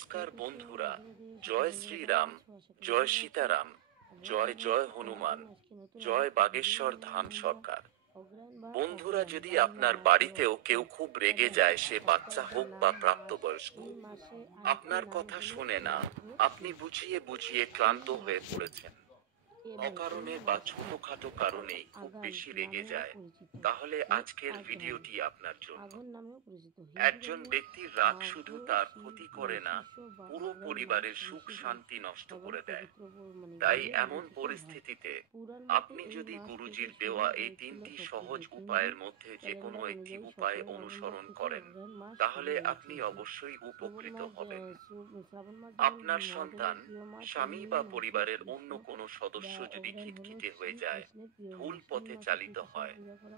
নমস্কার বন্ধুরা, জয় শ্রীরাম, জয় সীতারাম, জয় জয় হনুমান, জয় বাগেশ্বর ধাম সরকার। বন্ধুরা, যদি আপনার বাড়িতেও কেউ খুব রেগে যায়, সে বাচ্চা হোক বা প্রাপ্তবয়স্ক, আপনার কথা শোনে না, আপনি বুঝিয়ে বুঝিয়ে ক্লান্ত হয়ে পড়েছেন, অকারণে বা ছোটখাটো কারণেই খুব বেশি রেগে যায়, তাহলে আজকের ভিডিওটি আপনার জন্য। একজন ব্যক্তির রাগ শুধু তার ক্ষতি করে না, পুরো পরিবারের সুখ শান্তি নষ্ট করে দেয়। তাই এমন পরিস্থিতিতে আপনি যদি গুরুজির দেওয়া এই 3টি সহজ উপায়ের মধ্যে যে কোনো একটি উপায় অনুসরণ করেন, তাহলে আপনি অবশ্যই উপকৃত হবেন। আপনার সন্তান, স্বামী বা পরিবারের অন্য কোনো সদস্য যদি খিটখিটে হয়ে যায়, ভুল পথে চালিত হয়,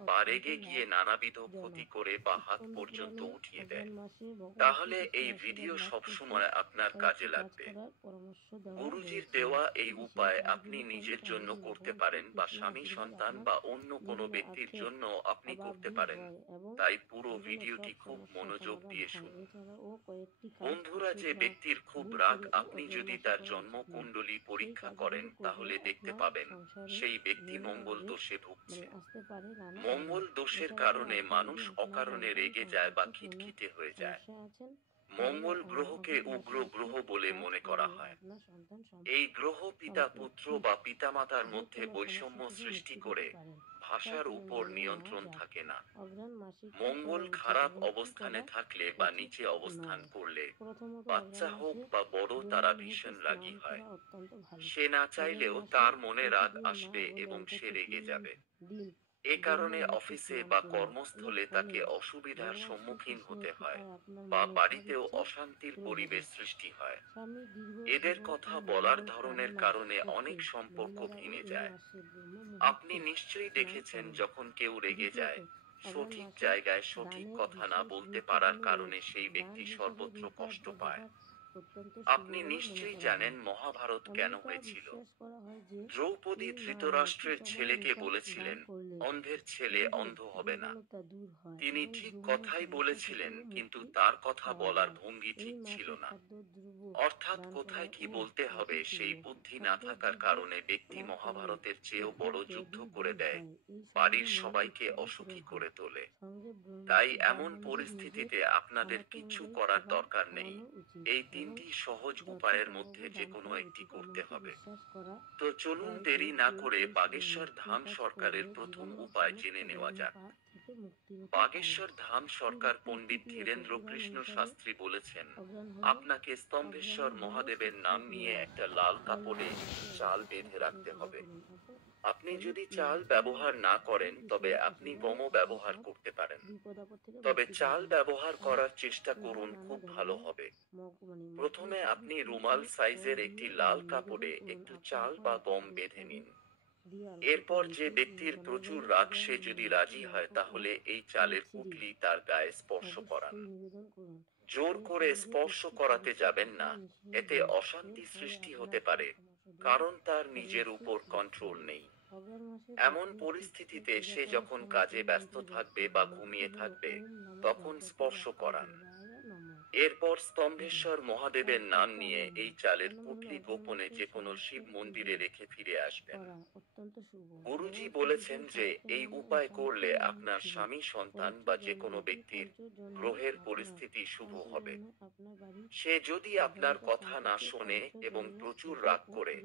বা রেগে গিয়ে নানাবিধ ক্ষতি করে বা হাত পর্যন্ত উঠিয়ে দেয়, তাহলে এই ভিডিও সবসময় আপনার কাজে লাগবে। গুরুজির দেওয়া এই উপায় আপনি নিজের জন্য করতে পারেন, বা স্বামী, সন্তান বা অন্য কোনো ব্যক্তির জন্য আপনি করতে পারেন। তাই পুরো ভিডিওটি খুব মনোযোগ দিয়ে শুনুন। বন্ধুরা, যে ব্যক্তির খুব রাগ, আপনি যদি তার জন্ম কুণ্ডলী পরীক্ষা করেন, তাহলে দেখতে পাবেন সেই ব্যক্তি মঙ্গল দোষে ভুগছে। মঙ্গল দোষের কারণে মানুষ অকারণে রেগে যায় বা খিটখিটে হয়ে যায়। মঙ্গল গ্রহকে উগ্র গ্রহ বলে মনে করা হয়। এই গ্রহ পিতা পুত্র বা পিতামাতার মধ্যে বৈষম্য সৃষ্টি করে, ভাষার উপর নিয়ন্ত্রণ থাকে না। মঙ্গল খারাপ অবস্থানে থাকলে বা নিচে অবস্থান করলে, বাচ্চা হোক বা বড়, তারা ভীষণ রাগী হয়। সে না চাইলেও তার মনে রাগ আসবে এবং সে রেগে যাবে। এ কারণে অফিসে বা কর্মস্থলে তাকে অসুবিধার সম্মুখীন হতে হয়, বা বাড়িতেও অশান্তির পরিবেশ সৃষ্টি হয়। এদের কথা বলার ধরনের কারণে অনেক সম্পর্ক ভেঙে যায়। আপনি নিশ্চয়ই দেখেছেন, যখন কেউ রেগে যায়, সঠিক জায়গায় সঠিক কথা না বলতে পারার কারণে সেই ব্যক্তি সর্বত্র কষ্ট পায়। আপনি নিশ্চয়ই জানেন মহাভারত কেন হয়েছিল। দ্রৌপদী ধৃতরাষ্ট্রের ছেলেকে বলেছিলেন, অন্ধের ছেলে অন্ধ হবে না। তিনি ঠিক কথাই বলেছিলেন, কিন্তু তার কথা বলার ভঙ্গি ঠিক ছিল না। অর্থাৎ কোথায় কি বলতে হবে সেই বুদ্ধি না থাকার কারণে ব্যক্তি মহাভারতের চেয়েও বড় যুদ্ধ করে দেয়, বাড়ির সবাইকে অসুখী করে তোলে। তাই এমন পরিস্থিতিতে আপনাদের কিচ্ছু করার দরকার নেই, এই 3টি সহজ উপায়ের মধ্যে যে কোনো একটি করতে হবে। তো চলুন দেরি না করে বাগেশ্বর ধাম সরকারের প্রথম উপায় জেনে নেওয়া যাক। বাগেশ্বর ধাম সরকার পণ্ডিত ধীরেন্দ্র কৃষ্ণ শাস্ত্রী বলেছেন, আপনাকে স্তম্ভেশ্বর মহাদেবের নাম নিয়ে একটা লাল কাপড়ে চাল বেঁধে রাখতে হবে। আপনি যদি চাল ব্যবহার না করেন, তবে আপনি গমও ব্যবহার করতে পারেন। তবে চাল ব্যবহার করার চেষ্টা করুন, খুব ভালো হবে। প্রথমে আপনি রুমাল সাইজের একটি লাল কাপড়ে একটু চাল বা গম বেঁধে নিন। এরপর যে ব্যক্তির প্রচুর রাগ, সে যদি রাজি হয়, তাহলে এই চালের পুঁটলি তার গায়ে স্পর্শ করান। জোর করে স্পর্শ করাতে যাবেন না, এতে অশান্তি সৃষ্টি হতে পারে, কারণ তার নিজের উপর কন্ট্রোল নেই। এমন পরিস্থিতিতে সে যখন কাজে ব্যস্ত থাকবে বা ঘুমিয়ে থাকবে, তখন স্পর্শ করান। এরপর স্তম্ভেশ্বর মহাদেবের নাম নিয়ে এই চালের পুঁটলি গোপনে যে কোনো শিব মন্দিরে রেখে ফিরে আসবেন। গুরুজি বলেছেন যে এই উপায় করলে আপনার স্বামী, সন্তান বা যে কোনো ব্যক্তির গ্রহের পরিস্থিতি শুভ হবে। সে যদি আপনার কথা না শোনে এবং প্রচুর রাগ করে,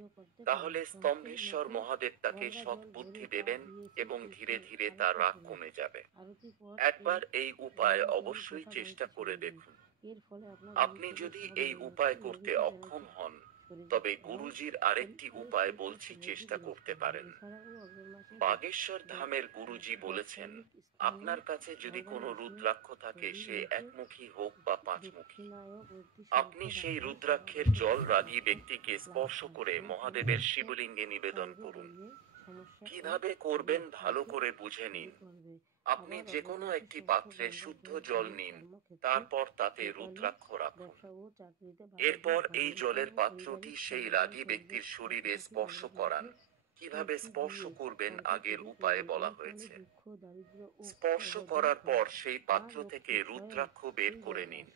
তাহলে স্তম্ভেশ্বর মহাদেব তাকে সৎ বুদ্ধি দেবেন এবং ধীরে ধীরে তার রাগ কমে যাবে। একবার এই উপায় অবশ্যই চেষ্টা করে দেখুন। আপনি যদি এই উপায় করতে অক্ষম হন, তবে গুরুজির আরেকটি উপায় বলছি, চেষ্টা করতে পারেন। বাগেশ্বর ধামের গুরুজি বলেছেন, আপনার কাছে যদি কোনো রুদ্রাক্ষ থাকে, সে একমুখী হোক বা পাঁচমুখী, আপনি সেই রুদ্রাক্ষের জল রাগী ব্যক্তিকে স্পর্শ করে মহাদেবের শিবলিঙ্গে নিবেদন করুন। কিভাবে করবেন ভালো করে বুঝে নিন। আপনি যে কোনো একটি পাত্রে শুদ্ধ জল নিন, তারপর তাতে রুদ্রাক্ষ রাখুন। এরপর এই জলের পাত্রটি সেই রাগী ব্যক্তির শরীরে স্পর্শ করান। কিভাবে স্পর্শ করবেন আগের উপায়ে বলা হয়েছে। স্পর্শ করার পর সেই পাত্র থেকে রুদ্রাক্ষ বের করে নিন।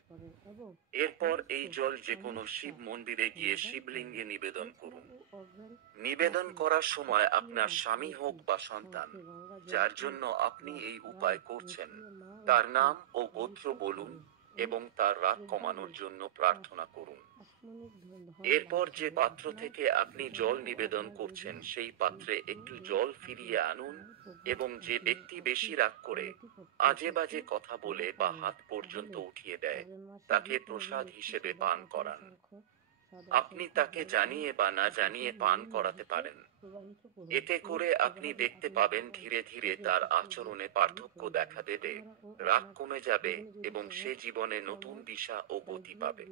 এরপর এই জল যে কোনো শিব মন্দিরে গিয়ে শিবলিঙ্গে নিবেদন করুন। নিবেদন করার সময় আপনার স্বামী হোক বা সন্তান, যার জন্য আপনি এই উপায় করছেন, তার নাম ও গোত্র বলুন এবং তার রাগ কমানোর জন্য প্রার্থনা করুন। এরপর যে পাত্র থেকে আপনি জল নিবেদন করছেন সেই পাত্রে একটু জল ফিরিয়ে আনুন এবং যে ব্যক্তি বেশি রাগ করে, আজে বাজে কথা বলে বা হাত পর্যন্ত উঠিয়ে দেয়, তাকে প্রসাদ হিসেবে পান করান। আপনি তাকে জানিয়ে বা না জানিয়ে পান করাতে পারেন। এতে করে আপনি দেখতে পাবেন ধীরে ধীরে তার আচরণে পার্থক্য দেখা দেবে, রাগ কমে যাবে এবং সে জীবনে নতুন দিশা ও গতি পাবে।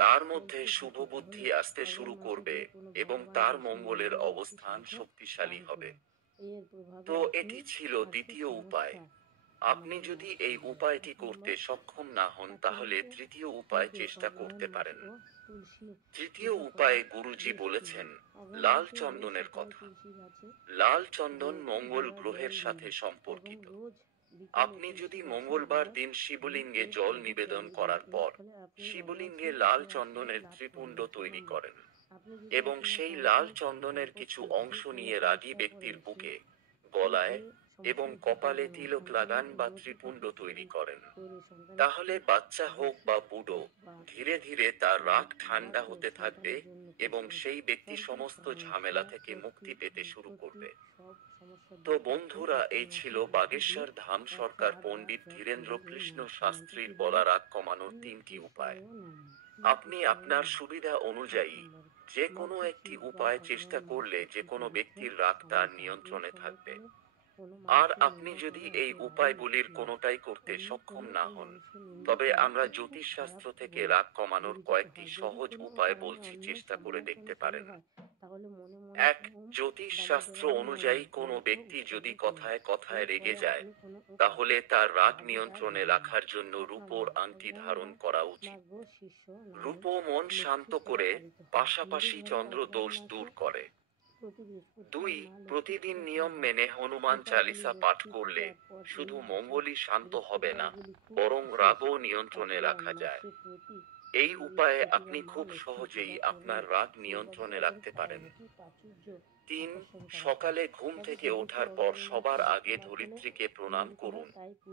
তার মধ্যে শুভ বুদ্ধি আসতে শুরু করবে এবং তার মঙ্গলের অবস্থান শক্তিশালী হবে। তো এটি ছিল দ্বিতীয় উপায়। আপনি যদি এই উপায়টি করতে সক্ষম না হন তাহলে তৃতীয় উপায় চেষ্টা করতে পারেন। তৃতীয় উপায়ে গুরুজি বলেছেন লাল চন্দনের কথা। লাল চন্দন মঙ্গল গ্রহের সাথে সম্পর্কিত। আপনি যদি মঙ্গলবার দিন শিবলিঙ্গে জল নিবেদন করার পর শিবলিঙ্গে লাল চন্দনের ত্রিপুণ্ড তৈরি করেন এবং সেই লাল চন্দনের কিছু অংশ নিয়ে রাগী ব্যক্তির বুকে, গলায় এবং কপালে তিলক লাগান বা ত্রিপুণ্ড তৈরি করেন, তাহলে বাচ্চা হোক বা বুড়ো, ধীরে ধীরে তার রাগ ঠান্ডা হতে থাকবে এবং সেই ব্যক্তি সমস্ত ঝামেলা থেকে মুক্তি পেতে শুরু করবে। তো বন্ধুরা, এই ছিল বাগেশ্বর ধাম সরকার পণ্ডিত ধীরেন্দ্র কৃষ্ণ শাস্ত্রীর বলা রাগ কমানোর 3টি উপায়। আপনি আপনার সুবিধা অনুযায়ী যে কোনো একটি উপায় চেষ্টা করলে যে কোনো ব্যক্তির রাগ তার নিয়ন্ত্রণে থাকবে। আর আপনি যদি এই উপায়গুলির কোনোটাই করতে সক্ষম না হন, তবে আমরা জ্যোতিষশাস্ত্র থেকে রাগ কমানোর কয়েকটি সহজ উপায় বলছি, চেষ্টা করে দেখতে পারেন। 1. জ্যোতিষ শাস্ত্র অনুযায়ী কোনো ব্যক্তি যদি কথায় কথায় রেগে যায়, তাহলে তার রাগ নিয়ন্ত্রণে রাখার জন্য রূপোর আংটি ধারণ করা উচিত। রূপো মন শান্ত করে, পাশাপাশি চন্দ্র দোষ দূর করে। 2. প্রতিদিন নিয়ম মেনে হনুমান চালিসা পাঠ করলে শুধু মঙ্গলই শান্ত হবে না, বরং রাগও নিয়ন্ত্রণে রাখা যায়। এই উপায়ে আপনি খুব সহজেই আপনার রাগ নিয়ন্ত্রণে রাখতে পারেন। 3. সকালে ঘুম থেকে ওঠার পর সবার আগে ধরিত্রীকে প্রণাম করুন,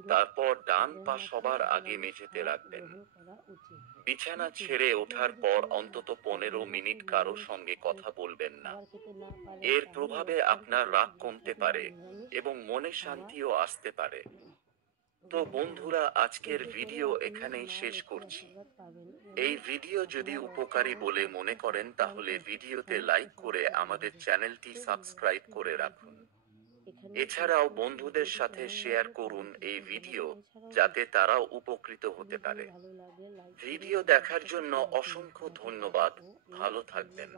তারপর ডান পা সবার আগে মেঝেতে রাখবেন। বিছানা ছেড়ে ওঠার পর অন্তত 15 মিনিট কারো সঙ্গে কথা বলবেন না। এর প্রভাবে আপনার রাগ কমতে পারে এবং মনে শান্তিও আসতে পারে। তো বন্ধুরা, আজকের ভিডিও এখানেই শেষ করছি। এই ভিডিও যদি উপকারী বলে মনে করেন তাহলে ভিডিওতে লাইক করে আমাদের চ্যানেলটি সাবস্ক্রাইব করে রাখুন। এছাড়াও বন্ধুদের সাথে শেয়ার করুন এই ভিডিও, যাতে তারাও উপকৃত হতে পারে। ভিডিও দেখার জন্য অসংখ্য ধন্যবাদ। ভালো থাকবেন।